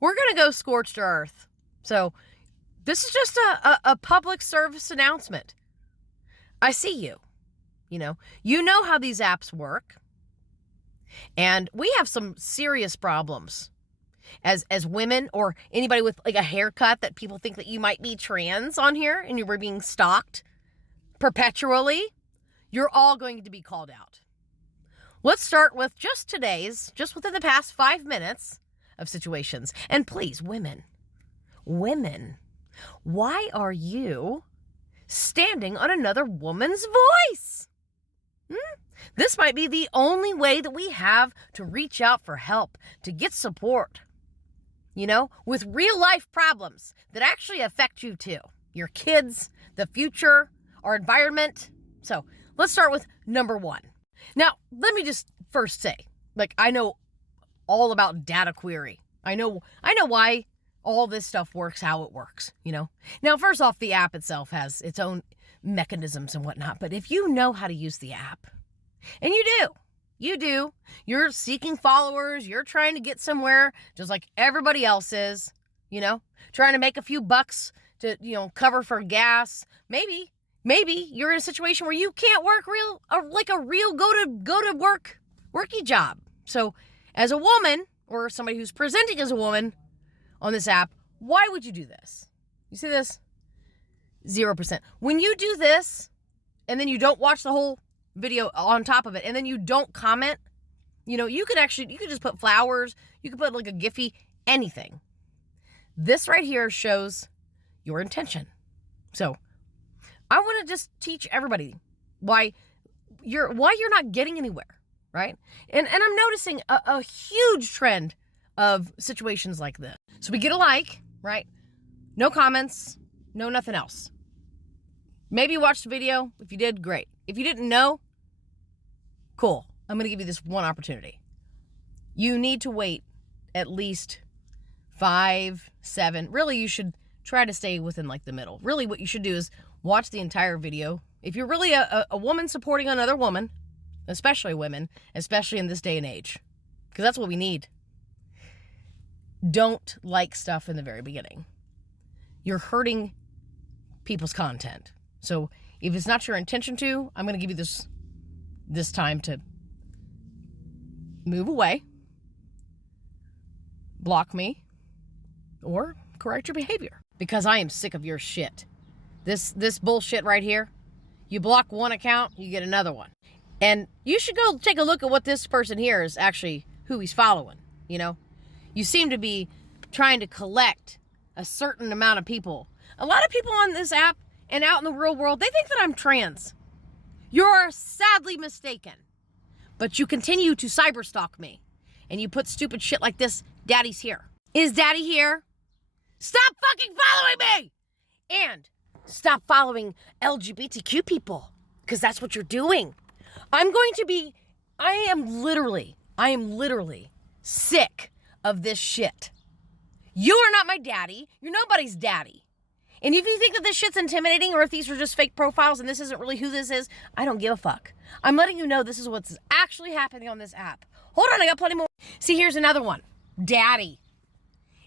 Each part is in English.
we're going to go scorched earth. So this is just a public service announcement. I see you. You know how these apps work. And we have some serious problems as women, or anybody with like a haircut that people think that you might be trans on here and you were being stalked perpetually. You're all going to be called out. Let's start with just within the past 5 minutes of situations. And please, women, why are you standing on another woman's voice? This might be the only way that we have to reach out for help, to get support, with real life problems that actually affect you too. Your kids, the future, our environment. So let's start with number 1. Now, let me just first say, I know all about data query. I know why all this stuff works, how it works, Now, first off, the app itself has its own mechanisms and whatnot, but if you know how to use the app, and you do, you're seeking followers, you're trying to get somewhere just like everybody else is, trying to make a few bucks to, cover for gas. Maybe you're in a situation where you can't work a real go to work worky job. So as a woman, or somebody who's presenting as a woman on this app, why would you do this? You see this? 0%. When you do this and then you don't watch the whole video on top of it, and then you don't comment, you could just put flowers, you could put like a Giphy, anything. This right here shows your intention. So I want to just teach everybody why you're not getting anywhere, right? And I'm noticing a huge trend of situations like this. So we get a like, right? No comments, no nothing else. Maybe you watched the video. If you did, great. If you didn't know, cool. I'm going to give you this one opportunity. You need to wait at least 5, 7. Really, you should try to stay within the middle. Really, what you should do is watch the entire video. If you're really a woman supporting another woman, especially women, especially in this day and age, because that's what we need. Don't like stuff in the very beginning. You're hurting people's content. So if it's not your intention to, I'm going to give you this time to move away, block me, or correct your behavior. Because I am sick of your shit. This bullshit right here. You block one account, you get another one. And you should go take a look at what this person here is actually, who he's following, You seem to be trying to collect a certain amount of people. A lot of people on this app and out in the real world, they think that I'm trans. You're sadly mistaken. But you continue to cyberstalk me. And you put stupid shit like this, Daddy's here. Is Daddy here? Stop fucking following me! And stop following LGBTQ people. Because that's what you're doing. I am literally sick of this shit. You are not my daddy. You're nobody's daddy. And if you think that this shit's intimidating, or if these are just fake profiles and this isn't really who this is, I don't give a fuck. I'm letting you know this is what's actually happening on this app. Hold on, I got plenty more. See, here's another one. Daddy.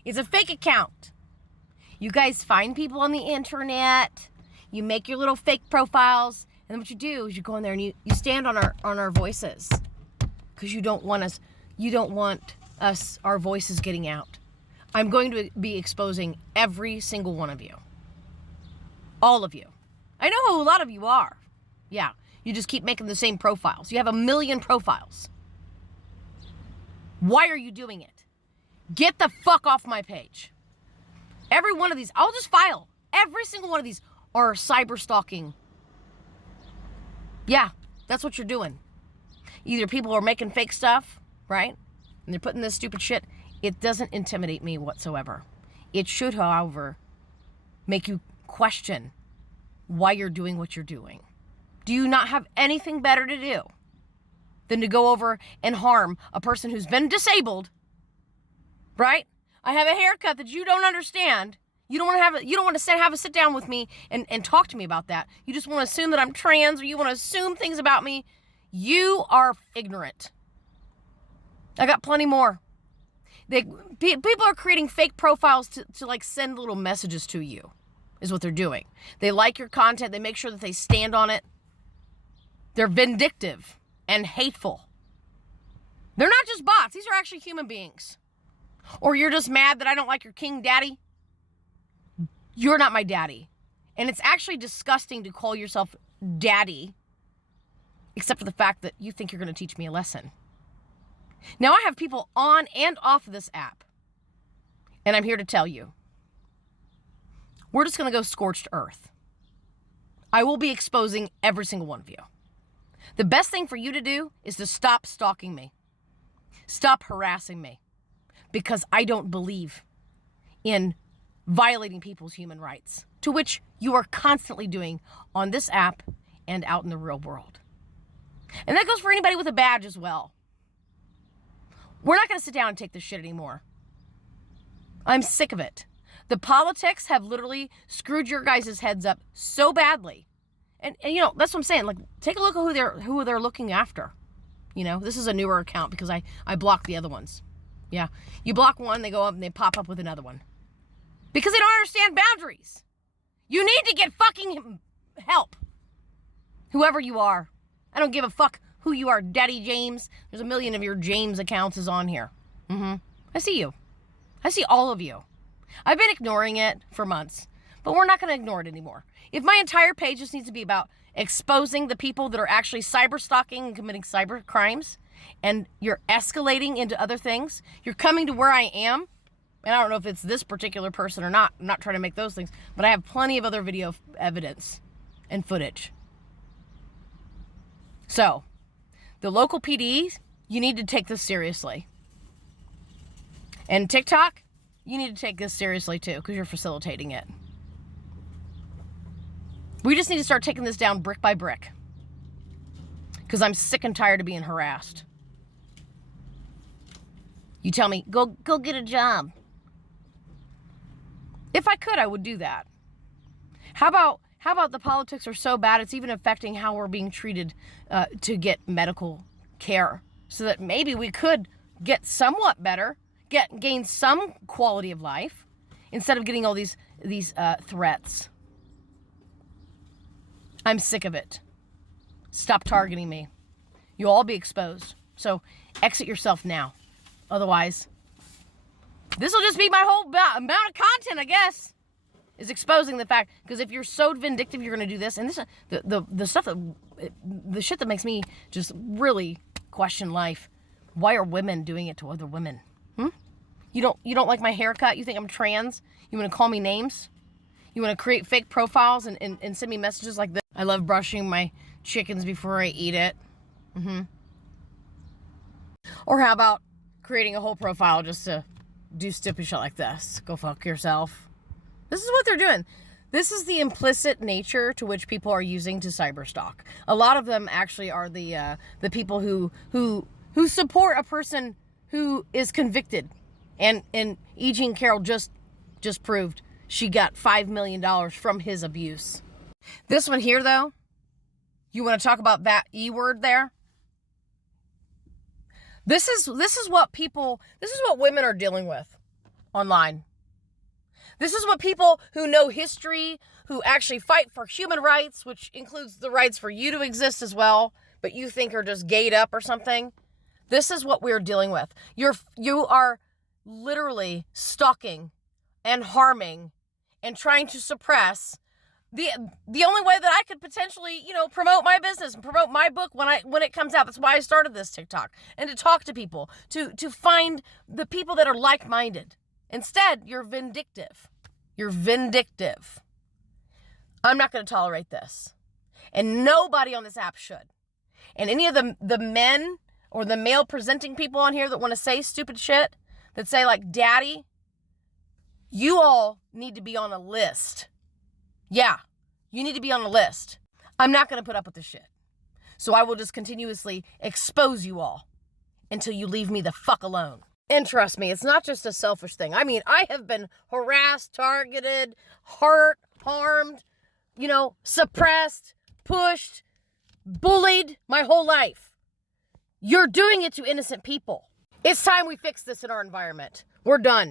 It's a fake account. You guys find people on the internet. You make your little fake profiles. And then what you do is you go in there and you stand on our voices. Because you don't want our voices getting out. I'm going to be exposing every single one of you. All of you. I know who a lot of you are. Yeah, you just keep making the same profiles. You have 1 million profiles. Why are you doing it? Get the fuck off my page. Every one of these, I'll just file. Every single one of these are cyber stalking. Yeah, that's what you're doing. Either people are making fake stuff, right? And they're putting this stupid shit. It doesn't intimidate me whatsoever. It should, however, make you question why you're doing what you're doing. Do you not have anything better to do than to go over and harm a person who's been disabled, right? I have a haircut that you don't understand. You don't want to have a sit down with me and talk to me about that. You just want to assume that I'm trans, or you want to assume things about me. You are ignorant. I got plenty more. People are creating fake profiles to like send little messages to you, is what they're doing. They like your content. They make sure that they stand on it. They're vindictive and hateful. They're not just bots. These are actually human beings. Or you're just mad that I don't like your king daddy. You're not my daddy. And it's actually disgusting to call yourself daddy, except for the fact that you think you're going to teach me a lesson. Now, I have people on and off of this app, and I'm here to tell you, we're just going to go scorched earth. I will be exposing every single one of you. The best thing for you to do is to stop stalking me. Stop harassing me, because I don't believe in violating people's human rights, to which you are constantly doing on this app and out in the real world. And that goes for anybody with a badge as well. We're not going to sit down and take this shit anymore. I'm sick of it. The politics have literally screwed your guys' heads up so badly. And you know, that's what I'm saying. Like, take a look at who they're looking after. You know, this is a newer account because I blocked the other ones. Yeah. You block one, they go up and they pop up with another one. Because they don't understand boundaries. You need to get fucking help. Whoever you are. I don't give a fuck who you are, Daddy James. There's a million of your James accounts is on here. I see you. I see all of you. I've been ignoring it for months, but we're not going to ignore it anymore. If my entire page just needs to be about exposing the people that are actually cyber stalking and committing cyber crimes, and you're escalating into other things, you're coming to where I am, and I don't know if it's this particular person or not. I'm not trying to make those things, but I have plenty of other video evidence and footage. So, the local PDs, you need to take this seriously. And TikTok, you need to take this seriously too, because you're facilitating it. We just need to start taking this down brick by brick, because I'm sick and tired of being harassed. You tell me, go get a job. If I could, I would do that. How about the politics are so bad it's even affecting how we're being treated to get medical care, so that maybe we could get somewhat better, gain some quality of life, instead of getting all these threats. I'm sick of it. Stop targeting me. You'll all be exposed. So exit yourself now. Otherwise, this will just be my whole amount of content, I guess, is exposing the fact. Because if you're so vindictive, you're going to do this. And this, the stuff the shit that makes me just really question life. Why are women doing it to other women? You don't like my haircut? You think I'm trans? You want to call me names? You want to create fake profiles and send me messages like this? I love brushing my chickens before I eat it. Or how about creating a whole profile just to do stupid shit like this? Go fuck yourself. This is what they're doing. This is the implicit nature to which people are using to cyberstalk. A lot of them actually are the people who support a person who is convicted. And E. Jean Carroll just proved she got $5 million from his abuse. This one here, though, you want to talk about that E word there? This is what women are dealing with online. This is what people who know history, who actually fight for human rights, which includes the rights for you to exist as well, but you think are just gayed up or something. This is what we're dealing with. You are literally stalking and harming and trying to suppress the only way that I could potentially, promote my business and promote my book when it comes out. That's why I started this TikTok, and to talk to people, to find the people that are like-minded. Instead, you're vindictive. You're vindictive. I'm not going to tolerate this. And nobody on this app should. And any of the men or the male presenting people on here that want to say stupid shit, that say like daddy, you all need to be on a list. Yeah, you need to be on a list. I'm not going to put up with this shit. So I will just continuously expose you all until you leave me the fuck alone. And trust me, it's not just a selfish thing. I mean, I have been harassed, targeted, hurt, harmed, suppressed, pushed, bullied my whole life. You're doing it to innocent people. It's time we fix this in our environment. We're done.